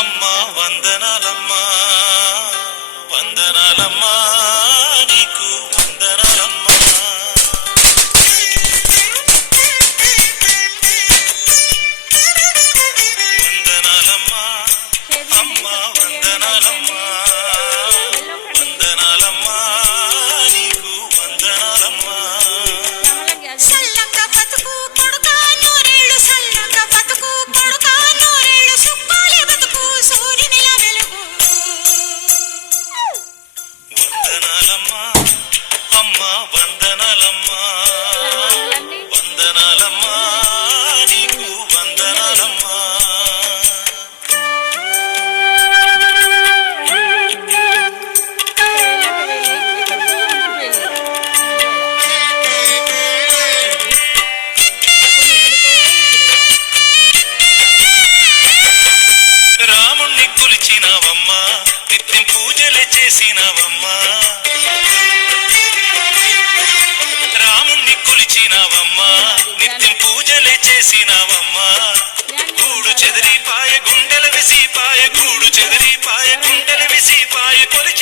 అమ్మా వందనాలమ్మా వందనాలమ్మా నీకు వందనాలమ్మా వందనాలమ్మా అమ్మా వందనాలమ్మా వందనాలమ్మా నీకు వందనాలమ్మా సల్లంగా బతుకు కొడుకా నూరేళ్ళు సల్లంగా బతుకు కొడుకా నూరేళ్ళు సుక్కాలి బతుకు సూర్యునిలా వెలుగు వందనాలమ్మా అమ్మా వందనాలమ్మా వందనాలమ్మా నీకు వందనాలమ్మా రాముణ్ణి కొలిచినావమ్మా నిత్యం పూజలే చేసినావమ్మా రాముణ్ణి కొలిచినావమ్మా నిత్యం పూజలే చేసినావమ్మా గూడు చెదిరిపాయ గుండెల విసిపాయ గూడు చెదిరిపాయ గుండెల విసిపాయ కొలిచి